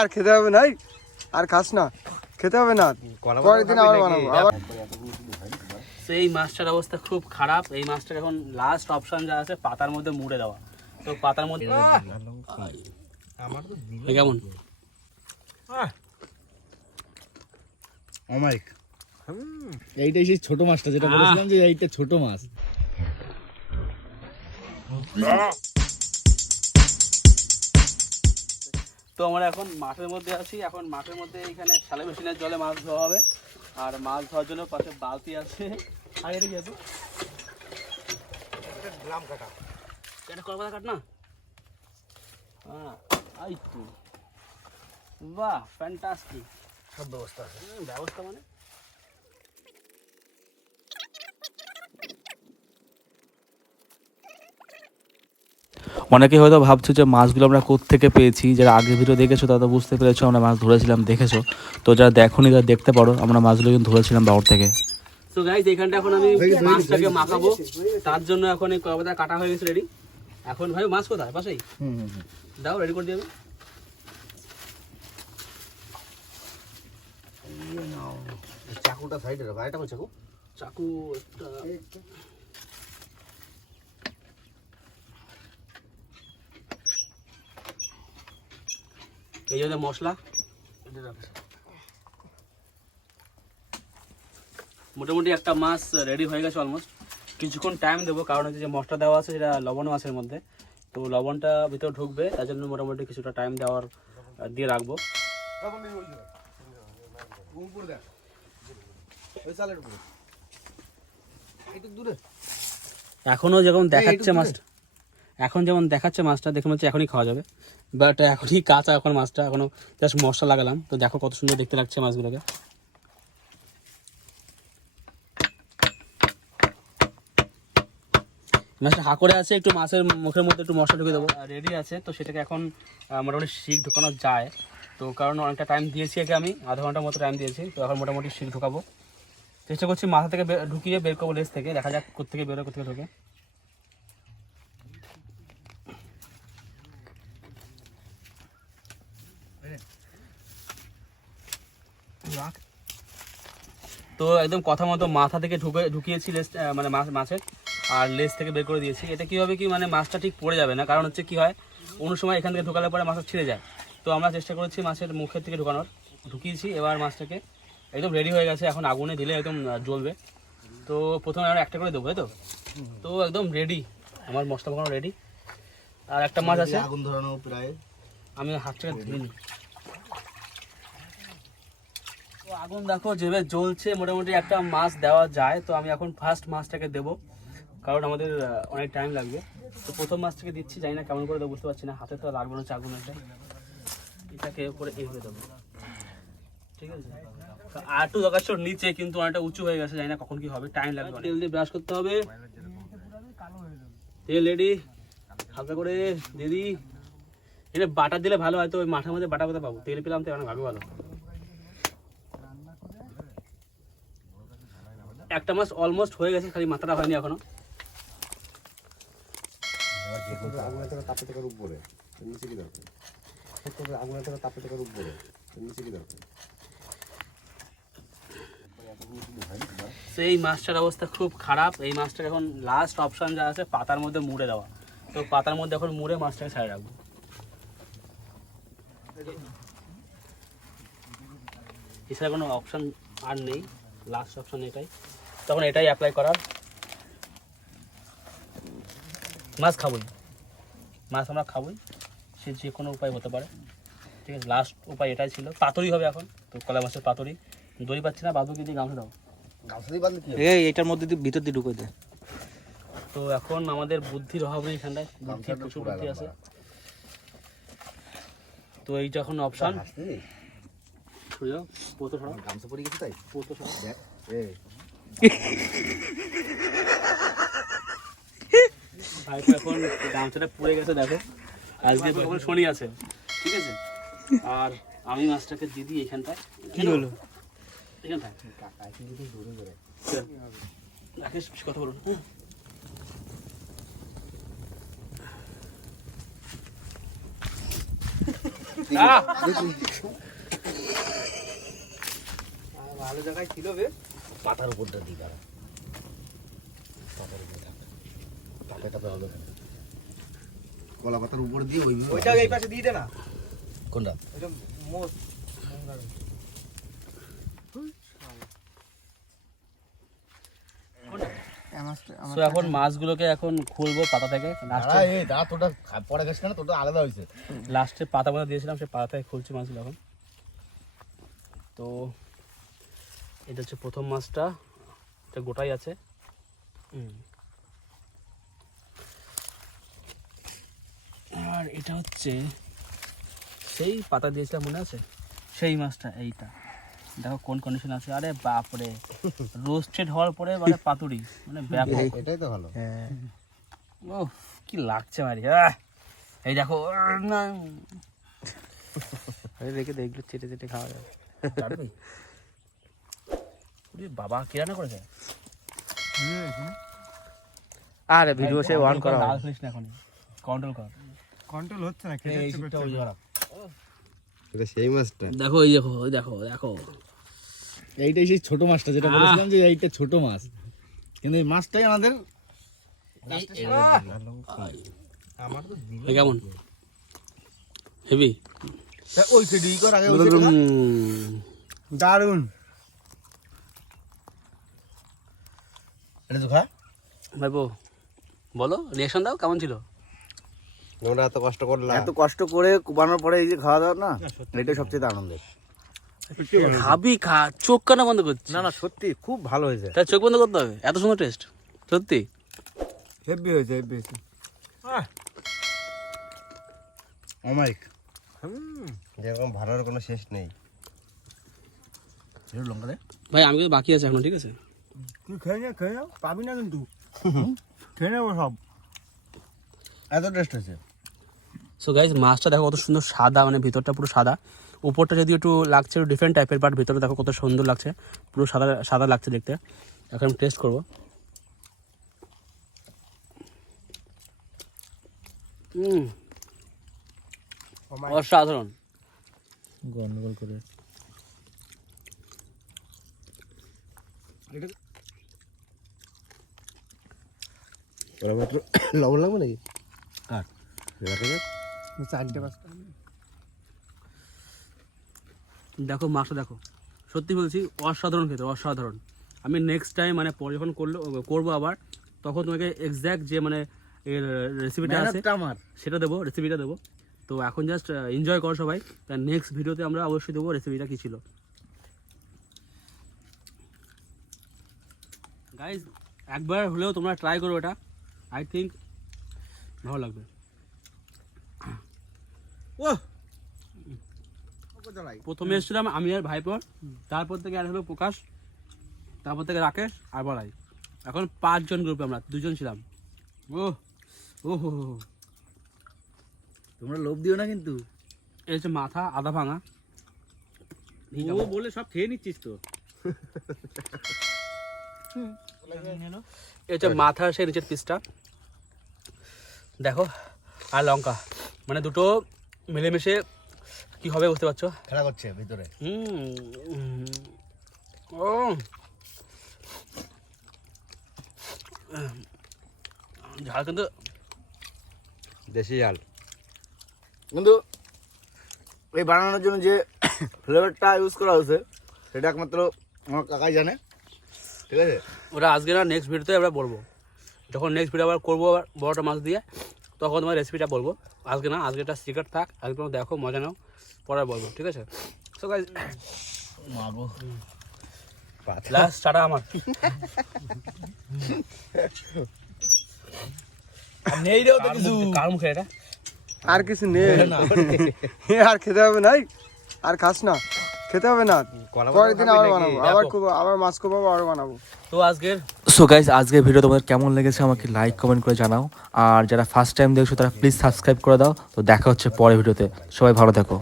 আর খেতে হবে না, আর খাস না, খেতে হবে না, পরের দিন আবার বানাবো আবার। সেই মাছটার অবস্থা খুব খারাপ। এই মাছটার এখন লাস্ট অপশন যা আছে পাতার মধ্যে মুড়ে দেওয়া। তো পাতার মধ্যে কেমন অমাইক, এইটাই সেই ছোট মাছটা যেটা বলেছিলাম যে এইটা ছোট মাছ। তো আমরা এখন মাঠের মধ্যে আছি। এখন মাঠের মধ্যে এখানে শালে মেশিনের জলে মাছ ধোয়া হবে, আর মাছ ধোয়ার জন্য পাশে বালতি আছে। আর এটা কি আছে? গ্রাম কাটা, এটা কলকাতা কাট না? হ্যাঁ, এই তো বাহ, ফ্যান্টাস্টিক সব ব্যবস্থা আছে। ব্যবস্থা মানে অনেকে হয়তো ভাবছো যে মাছগুলো আমরা কোত্থেকে পেয়েছি। যারা আগের ভিডিও দেখেছো তারা তো বুঝতে পেরেছো আমরা মাছ ধরেছিলাম, দেখেছো। তো যারা দেখোনি তারা দেখতে পারো, আমরা মাছগুলো কিন্তু ধরেছিলাম বাউর থেকে। তো গাইস এখানটা এখন আমি মাছটাকে মাখাবো, তার জন্য এখন এই কলাপাতা কাটা হয়ে গেছে রেডি। এখন ভাই মাছ কোথায়? পাশেই দাও, রেডি করে দিবে। চাকুটা সাইডে রাখো, এটা চাকু, চাকু এই যে মশলা মোটামুটি একটা মাছ রেডি হয়ে গেছে অলমোস্ট। কিছুক্ষণ টাইম দেবো, কারণ হচ্ছে যে মশলা দেওয়া আছে সেটা লবণ মাছের মধ্যে, তো লবণটা ভিতরে ঢুকবে, তার জন্য মোটামুটি কিছুটা টাইম দিয়ে রাখবো। এখনো যেমন দেখাচ্ছে মাছটা, এখন যেমন দেখাচ্ছে মাছটা দেখে হচ্ছে এখনই খাওয়া যাবে, বাট এখনই কাঁচা এখন মাছটা, এখনো জাস্ট মশলা লাগালাম। তো দেখো কত সুন্দর দেখতে লাগছে মাছগুলোকে। মাছটা হা করে আছে, একটু মাছের মুখের মধ্যে একটু মশলা ঢুকে দেবো। রেডি আছে, তো সেটাকে এখন মোটামুটি শিক ঢোকানো যায়। তো কারণ অনেকটা টাইম দিয়েছি আগে, আমি আধা ঘন্টার মতো টাইম দিয়েছি। তো এখন মোটামুটি শিক ঢোকাবো, চেষ্টা করছি মাথা থেকে ঢুকিয়ে বের করবো লেজ থেকে, দেখা যাক কোথেকে বেরোয় কোথেকে ঢোকে। তো একদম কথা মতো মাথা থেকে ঢুকিয়েছি লেজ, মানে মাছের, আর লেজ থেকে বের করে দিয়েছি। এটা কী হবে কি, মানে মাছটা ঠিক পড়ে যাবে না, কারণ হচ্ছে কি হয় অন্য সময় এখান থেকে ঢোকালে পরে মাছটা ছিঁড়ে যায়। তো আমরা চেষ্টা করেছি মাছের মুখের থেকে ঢোকানোর, ঢুকিয়েছি। এবার মাছটাকে একদম রেডি হয়ে গেছে, এখন আগুনে দিলে একদম জ্বলবে। তো প্রথমে আমরা একটা করে দেবো, তাই তো? তো একদম রেডি, আমার মশলা বানানো রেডি। আর একটা মাছ আছে, আগুন ধরানো প্রায়, আমি হাতটাকে ধুইনি। তো আগুন দেখো যেভাবে জ্বলছে, মোটামুটি একটা মাছ দেওয়া যায়। তো আমি এখন ফার্স্ট মাছটাকে দেবো, কারণ আমাদের অনেক টাইম লাগবে। তো প্রথম মাছটাকে দিচ্ছি, জানি না কেমন করে দেবো বুঝতে পারছি না, হাতে তো লাগবে না, আগুন একটা, এটাকে উপরে এইভাবে দেবো, ঠিক আছে? আর একটু দরকার ছিল নিচে, কিন্তু অনেকটা উঁচু হয়ে গেছে, জানি না কখন কি হবে, টাইম লাগবে। তেল দিয়ে ব্রাশ করতে হবে, তেল রেডি, হালকা করে দিদি। এটা বাটার দিলে ভালো হয়, তো ওই মাঠের মধ্যে বাটা কোথায় পাবো, তেল পেলাম তো অনেক ভাবে ভালো। একটা মাছ অলমোস্ট হয়ে গেছে, খালি মাথাটা হয়নি এখনো। সেই মাছটার অবস্থা খুব খারাপ। এই মাছটার এখন লাস্ট অপশন যা আছে পাতার মধ্যে মুড়ে দেওয়া। তো পাতার মধ্যে এখন মুড়ে মাছটাকে ছাড়িয়ে রাখবো। এছাড়া কোনো অপশন আর নেই, লাস্ট অপশন এটাই, তখন এটাই অ্যাপ্লাই করার। মাছ খাবোই, মাছ আমরা খাবোই, সে যে কোনো উপায় হতে পারে, ঠিক আছে? লাস্ট উপায় এটাই ছিল। পাতুরি হবে এখন, তো কলা মাছের পাতুরি। দই পাচ্ছি না, বাদুকে দিয়ে গামছা দাও, এটার মধ্যে ভিতর দিয়ে ঢুকে দেয়। তো এখন আমাদের বুদ্ধির অভাব নেই এখানটায়, বুদ্ধি প্রচুর বুদ্ধি আছে। তো এই যখন অপশন গামছা পরে গেছে তাই ভাই এখন গামছাটা পুড়ে গেছে, দেখো আজকে ওখানে শনি আছে, ঠিক আছে? আর আমি মাছটাকে দিয়ে দিই এখানটায়। কি হলো এখানটায়? রাকেশ কথা বলুন। ভালো জায়গায় ছিল বে। পাতার উপরটা দিই দাঁড়া, পাতার উপরে থাক, পাতাটা ভালো থাকে। কলা পাতার উপর দিয়ে ওইটা এই পাশে দিয়ে দে না। কোনটা? ওইটা মোষ। তো এখন মাছগুলোকে এখন খুলবো পাতা থেকে। তোটা পরে গেছে কেন, তোটা আলাদা হয়েছে। লাস্টে পাতা পাতা দিয়েছিলাম, সেই পাতা থেকে খুলছি মাছগুলো এখন। তো এটা হচ্ছে প্রথম মাছটা, এটা গোটাই আছে। আর এটা হচ্ছে সেই পাতা দিয়েছিলাম, মনে আছে সেই মাছটা। এইটা দেখো কোন কন্ডিশন আছে। আরে বাপরে, রোস্টেড হওয়ার পরে মানে পাতুরি, মানে ব্যাপক। এটাই তো ভালো। হ্যাঁ, ও কি লাগছে মারি। এই দেখো না, রেখে দে, এগুলো চেটে চেটে খাওয়া যাবে। বাবা কে রান্না করেছে? আরে ভিডিও সে অন করা লাল ফিস না, এখন কন্ট্রোল কর। কন্ট্রোল হচ্ছে না, খেতে এই ইচ্ছে শীতটা করছে ওই না। জড়া। এটা সেই মাছটা। দেখো এই দেখো, ওই দেখো দেখো। এইটাই সেই ছোট মাছটা, যেটা বলেছিলাম যে এইটা ছোট মাছ, কিন্তু এই মাছটাই আমাদের আমার তো এই কেমন হেভি। ওই সেডি কর আগে, ওই সেডি দারুন। এটা তো খা। ভাইবো বলো, রিঅ্যাকশন দাও, কেমন ছিল? আমরা এত কষ্ট করলাম, এত কষ্ট করে কুবানোর পরে এই যে খাওয়া দাওয়া না, এটা সবচেয়ে আনন্দের। খাবি খা, চোখ কেন বন্ধ করছিস? না না সত্যি খুব ভালো হয়েছে। তাহলে চোখ বন্ধ করতে হবে, এত সুন্দর টেস্ট সত্যি। হেভি হয়েছে, হেভি হয়েছে। অমাইক যেরকম ভালোর কোনো শেষ নেই। লঙ্কা দে ভাই, আমি কিন্তু বাকি আছে এখনো, ঠিক আছে? তুই খেয়ে নে, খেয়ে নাও, পাবি না কিন্তু। খেয়ে নেবো সব। এত টেস্ট হয়েছে। সো গাইজ, মাছটা দেখো কত সুন্দর সাদা, মানে ভিতরটা পুরো সাদা। উপরটা যদিও একটু লাগছে একটু ডিফারেন্ট টাইপের, বাট ভিতরে দেখো কত সুন্দর লাগছে, পুরো সাদা সাদা লাগছে দেখতে। এখন আমি টেস্ট করবো। অসাধারণ। গন্ডগোল করে লবণ লাগবে নাকি? চারটে পাঁচটা। দেখো মাছটা দেখো, সত্যি বলছি অসাধারণ খেতে, অসাধারণ। আমি নেক্সট টাইম মানে পরে যখন করবো আবার, তখন তোমাকে এক্স্যাক্ট যে মানে এর রেসিপিটা আছে সেটা দেবো, রেসিপিটা দেবো। তো এখন জাস্ট এনজয় করো সবাই, তার নেক্সট ভিডিওতে আমরা অবশ্যই দেবো রেসিপিটা কী ছিল। গাইজ, একবার হলেও তোমরা ট্রাই করো এটা, আই থিঙ্ক ভালো লাগবে। প্রথমে এসেছিলাম আমি আর ভাইপর, তারপর থেকে আর হলো প্রকাশ, তারপর থেকে রাকেশ আর বলাই। এখন 5 জন গ্রুপে, আমরা 2 জন ছিলাম। ও ও হো, তোমরা লোভ দিও না কিন্তু। এই হচ্ছে মাথা আধা ভাঙা, ও বলে সব খেয়ে নিচ্ছিস তো। এই হচ্ছে মাথার সেই নিচের পিসটা দেখো, আর লঙ্কা, মানে দুটো মিলেমিশে কি হবে বুঝতে পারছো? খেলা করছে ভিতরে। ও ঝাল কিন্তু দেশি ঝাল, কিন্তু এই বানানোর জন্য যে ফ্লেভারটা ইউজ করা হয়েছে সেটা একমাত্র আমার কাকাই জানে, ঠিক আছে? ওটা আজকে না, নেক্সট ভিডিওতে আমরা বলবো, যখন নেক্সট ভিডিও আবার করবো আবার বড়টা মাছ দিয়ে, তখন তোমার রেসিপিটা বলবো। আজকে না, আজকে একটা সিক্রেট থাক, আজকে তোমরা দেখো, মজা নাও, পরে বলবো, ঠিক আছে? সো গাইস, মারবো লাস্ট টাটা আমার। নেই রে তো কিছু। কার মুখে এটা? আর কিছু নেই, আর খেতে হবে না, আর খাস না, খেতে হবে না। পরের দিন আবার বানাবো, আবার মাছ কোপাবো, আবার বানাবো। তো আজকের আজকের ভিডিও তোমাদের কেমন লেগেছে আমাকে লাইক কমেন্ট করে জানাও, আর যারা ফার্স্ট টাইম দেখছো তারা প্লিজ সাবস্ক্রাইব করে দাও। তো দেখা হচ্ছে পরের ভিডিওতে, সবাই ভালো থেকো।